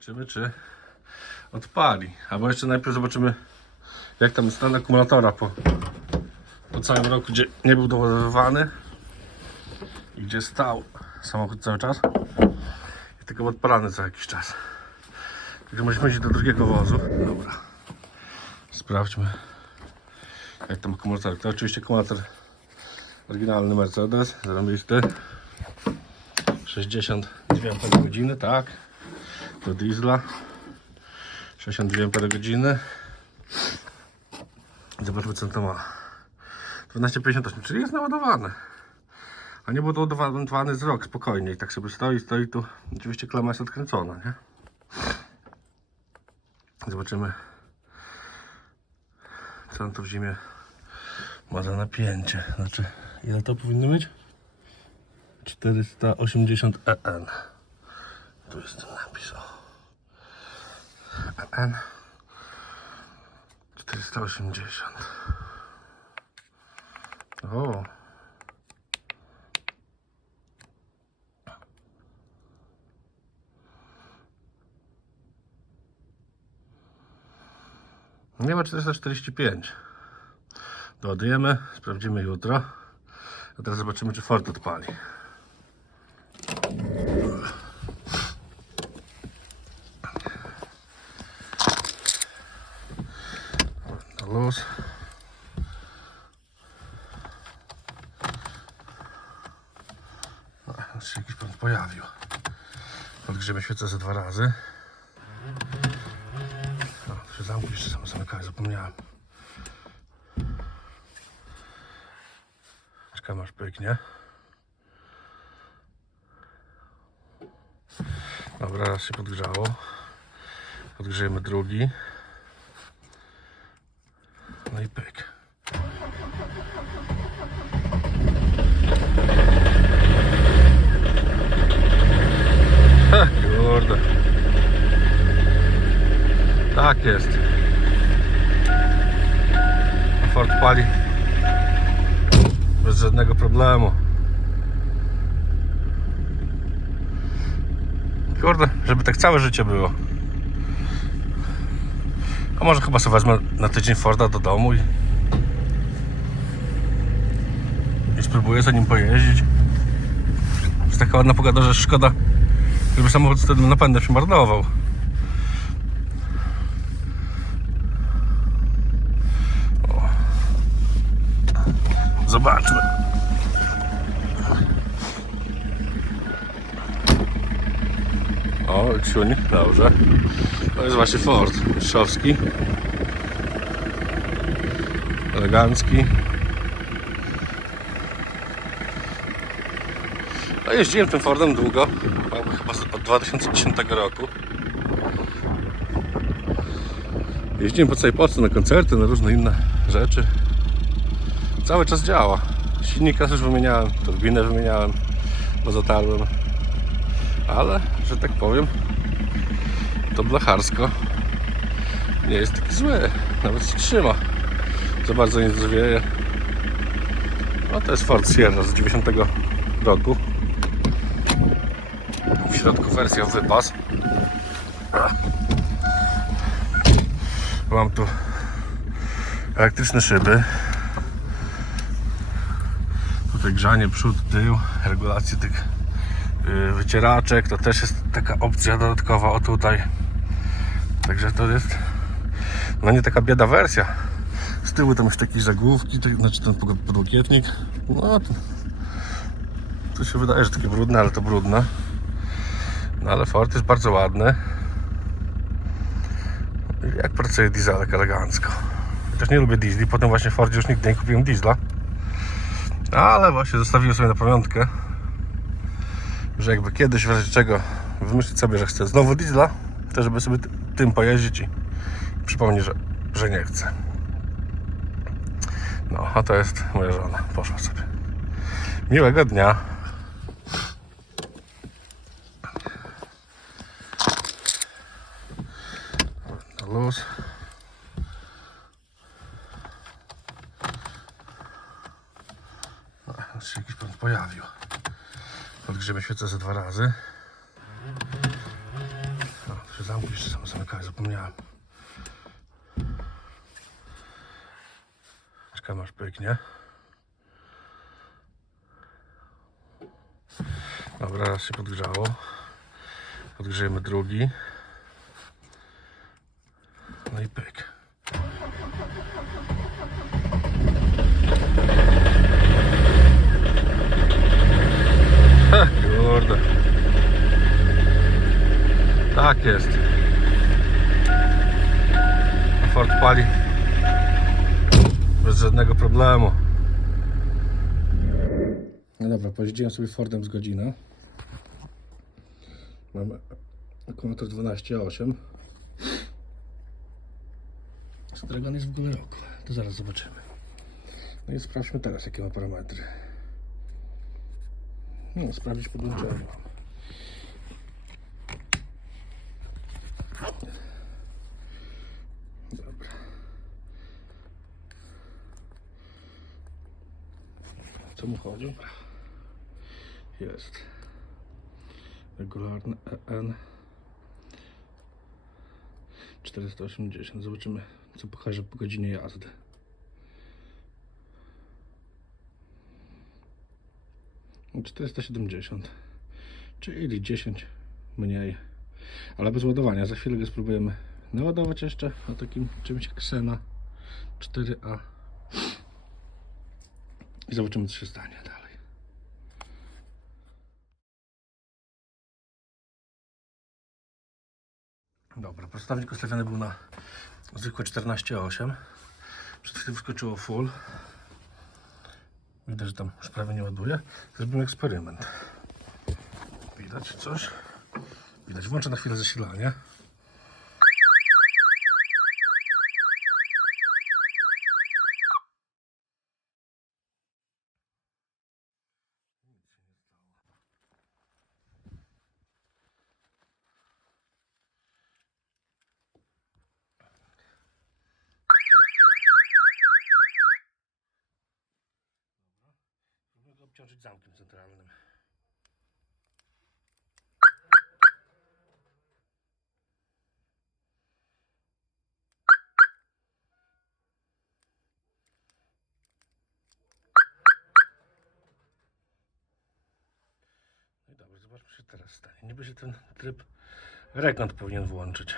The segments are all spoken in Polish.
Zobaczymy, czy odpali. Albo jeszcze najpierw zobaczymy, jak tam stan akumulatora po, po całym roku, gdzie nie był doładowywany i gdzie stał samochód cały czas i tylko odpalany co jakiś czas. Także musimy iść do drugiego wozu. Dobra. Sprawdźmy, jak tam akumulator. To oczywiście akumulator oryginalny Mercedes, zarobisty. 62 godziny, tak. Do diesla. 62 godziny. Zobaczmy co to ma. 12,58, czyli jest naładowane. A nie był doładowany z rok spokojnie. I tak sobie stoi, stoi tu. Oczywiście klema jest odkręcona, nie? Zobaczymy co on tu w zimie ma za napięcie. Znaczy, ile to powinno być? 480 EN. Tu jest ten napis. O. EN 480. O. Nie ma 445. Doładujemy, sprawdzimy jutro. A teraz zobaczymy, czy Ford odpali. To luz. A, już się jakiś pan pojawił. Odgrzemy świecę ze dwa razy. To się zamknął, jeszcze sam zamykałem, zapomniałem. Czekam aż pyknie. Dobra, raz się podgrzało. Podgrzejemy drugi. No i pyk. Ha, kurde. Tak jest. Ford pali bez żadnego problemu. Kurde, żeby tak całe życie było. A może chyba sobie wezmę na tydzień Forda do domu i, i spróbuję za nim pojeździć. Jest taka ładna pogoda, że szkoda, żeby samochód tym napędem się marnował. Zobaczmy. O, ciuń, dobrze. To jest właśnie Ford mistrzowski. Elegancki. No jeździłem tym Fordem długo, chyba od 2010 roku. Jeździłem po całej Polsce na koncerty, na różne inne rzeczy. Cały czas działa. Silnika też wymieniałem, turbinę wymieniałem, bo zatarłem. Ale, że tak powiem, to blacharsko nie jest taki zły. Nawet się trzyma. Za bardzo nie zwieje. No to jest Ford Sierra z 90 roku. W środku wersja wypas. Mam tu elektryczne szyby. Tutaj grzanie przód, tył, regulacje tych yy, wycieraczek. To też jest taka opcja dodatkowa o tutaj. Także to jest no nie taka bieda wersja. Z tyłu tam jeszcze jakieś zagłówki, to, znaczy ten pod- podłokietnik. No to, to się wydaje, że takie brudne, ale to brudne. No ale Ford jest bardzo ładny. Jak pracuje dieselek elegancko. Też nie lubię diesli, potem właśnie Fordzie już nigdy nie kupiłem diesla. Ale właśnie zostawiłem sobie na pamiątkę, że jakby kiedyś w razie czego wymyślić sobie, że chcę znowu diesla, to żeby sobie ty- tym pojeździć i przypomnieć, że, że nie chcę. No, a to jest moja żona. Poszła sobie. Miłego dnia. Luz. A, już się jakiś pan pojawił. Odgrzemy świecę ze dwa razy. No, się zamki jeszcze sam zamykałem, zapomniałem. Czekam aż pyknie. Dobra, raz się podgrzało. Podgrzejemy drugi. No i pyk. Kurde. Tak jest. Ford pali bez żadnego problemu. No dobra, pojeździłem sobie Fordem z godzinę. Mamy akumulator 12,8 z którego jest w ogóle roku. To zaraz zobaczymy. No i sprawdźmy teraz, jakie ma parametry. No, sprawdzić podłączenie. Dobra. Co mu chodzi? Jest. Regularny EN 480. Zobaczymy, co pokaże po godzinie jazdy. 470, czyli 10 mniej, ale bez ładowania. Za chwilę go spróbujemy naładować jeszcze na takim czymś jak Sena 4A i zobaczymy, co się stanie dalej. Dobra, prostownik ustawiony był na zwykłe 14,8. Przed chwilą wskoczyło full. Widać, że tam już prawie nie ładuje. Zrobimy eksperyment. Widać coś? Widać. Włączę na chwilę zasilanie. Obciążyć zamkiem centralnym. No i dobrze, zobaczmy, się teraz stanie. Niby się ten tryb rekord powinien włączyć.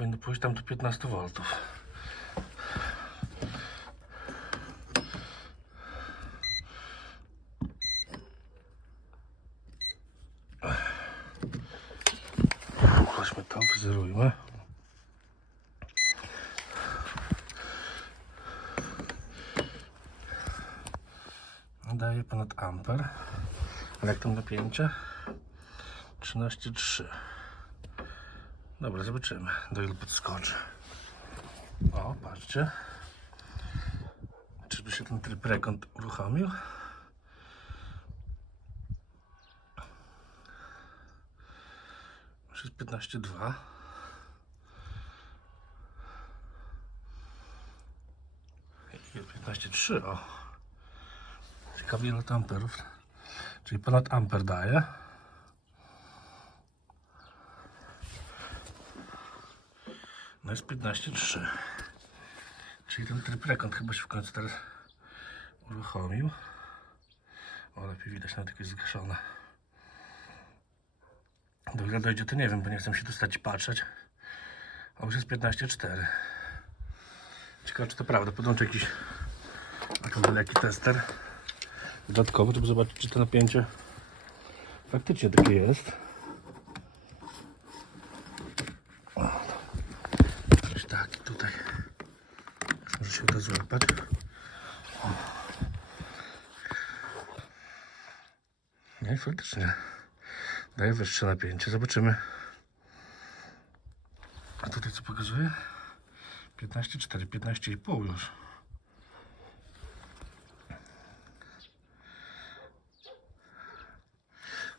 Powinno pójść tam do 15 V. Chodźmy to, wyzerujmy. Daje ponad amper. Ale jak tam napięcie? 13,3. Dobra, zobaczymy, do ilu podskoczy. O, patrzcie. Czyżby się ten tryb rekord uruchomił? Już jest 15,2. I jest 15,3, o. Ciekawie ile amperów. Czyli ponad amper daje. No jest 15,3. Czyli ten tryb rekord chyba się w końcu teraz uruchomił. O, lepiej widać, nawet jakieś zgaszone. Do ile dojdzie, to nie wiem, bo nie chcę się tu stać patrzeć. A już jest 15,4. Ciekawe, czy to prawda. Podłączę jakiś taką daleki tester dodatkowy, żeby zobaczyć, czy to napięcie faktycznie takie jest. Coś tak, tutaj może uda złapać. Nie, faktycznie daje wyższe napięcie. Zobaczymy. A tutaj co pokazuje? 15,4, 15,5 już.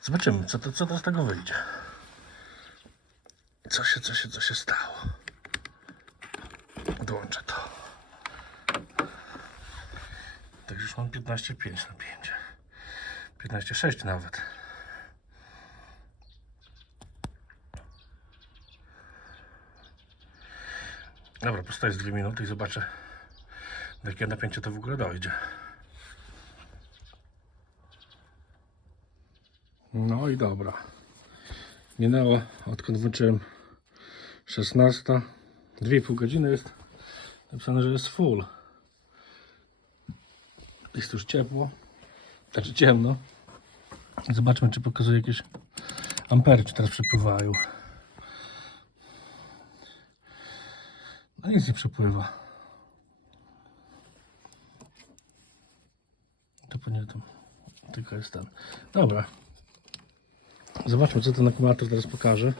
Zobaczymy, co, to, co to z tego wyjdzie. Co się, co się, co się stało. Odłączę to. Tak już mam 15,5 napięcie. 15,6 nawet. Dobra, postoję z 2 minuty i zobaczę, do jakiego napięcia to w ogóle dojdzie. No i dobra. Minęło, odkąd włączyłem 16. 2,5 godziny jest napisane, że jest full. Jest już ciepło. Znaczy ciemno. Zobaczmy, czy pokazuje jakieś ampery, czy teraz przepływają. No nic nie przepływa. To pewnie tam tylko jest ten. Dobra. Zobaczmy, co ten akumulator teraz pokaże.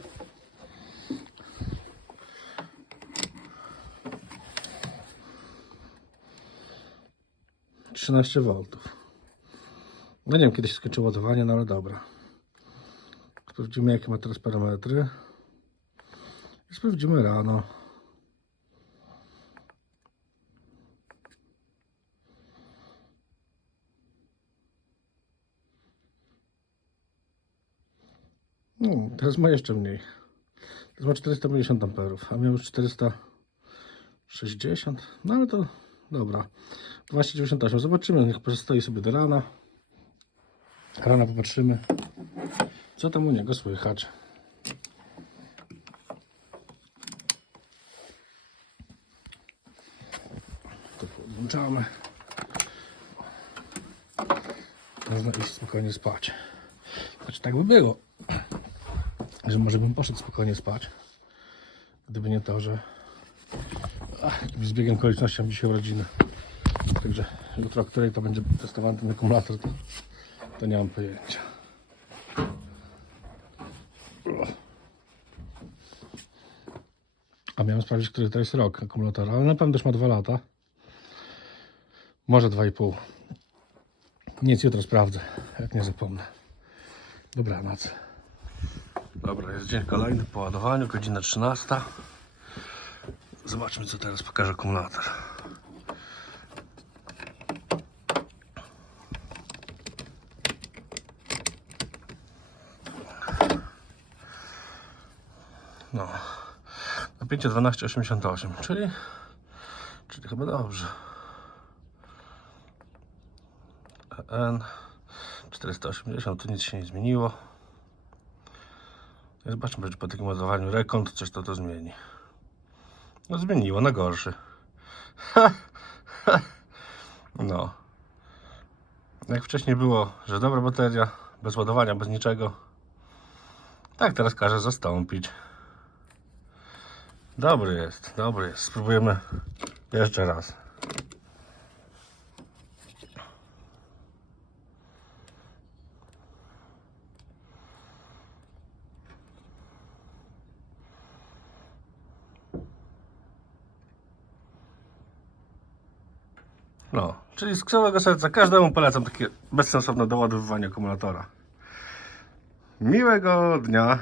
Trzynaście V. No nie wiem, kiedy się skończy ładowanie, no ale dobra. Sprawdzimy, jakie ma teraz parametry. I sprawdzimy rano. No, teraz ma jeszcze mniej. Teraz ma 450 amperów, a miał już 460. No ale to dobra. 12,98. Zobaczymy, niech pozostoi sobie do rana. Rano popatrzymy, co tam u niego słychać. To podłączamy. Można iść spokojnie spać. Znaczy tak by było, że może bym poszedł spokojnie spać, gdyby nie to, że jakimś zbiegiem okoliczności mam dzisiaj urodziny. Także jutro, o której to będzie testowany ten akumulator, to, to nie mam pojęcia. A miałem sprawdzić, który to jest rok akumulatora, ale na pewno też ma 2 lata. Może 2,5. Nic, jutro sprawdzę, jak nie zapomnę. Dobranoc. Dobra, jest dzień kolejny po ładowaniu, godzina 13. Zobaczmy, co teraz pokaże akumulator. No, napięcie 12,88, czyli, czyli chyba dobrze. EN 480, tu nic się nie zmieniło. Zobaczmy, czy po takim ładowaniu rekont coś to to zmieni. No zmieniło na gorszy. no. Jak wcześniej było, że dobra bateria, bez ładowania, bez niczego. Tak teraz każe zastąpić. Dobry jest, dobry jest. Spróbujemy jeszcze raz. No, czyli z całego serca każdemu polecam takie bezsensowne doładowywanie akumulatora. Miłego dnia.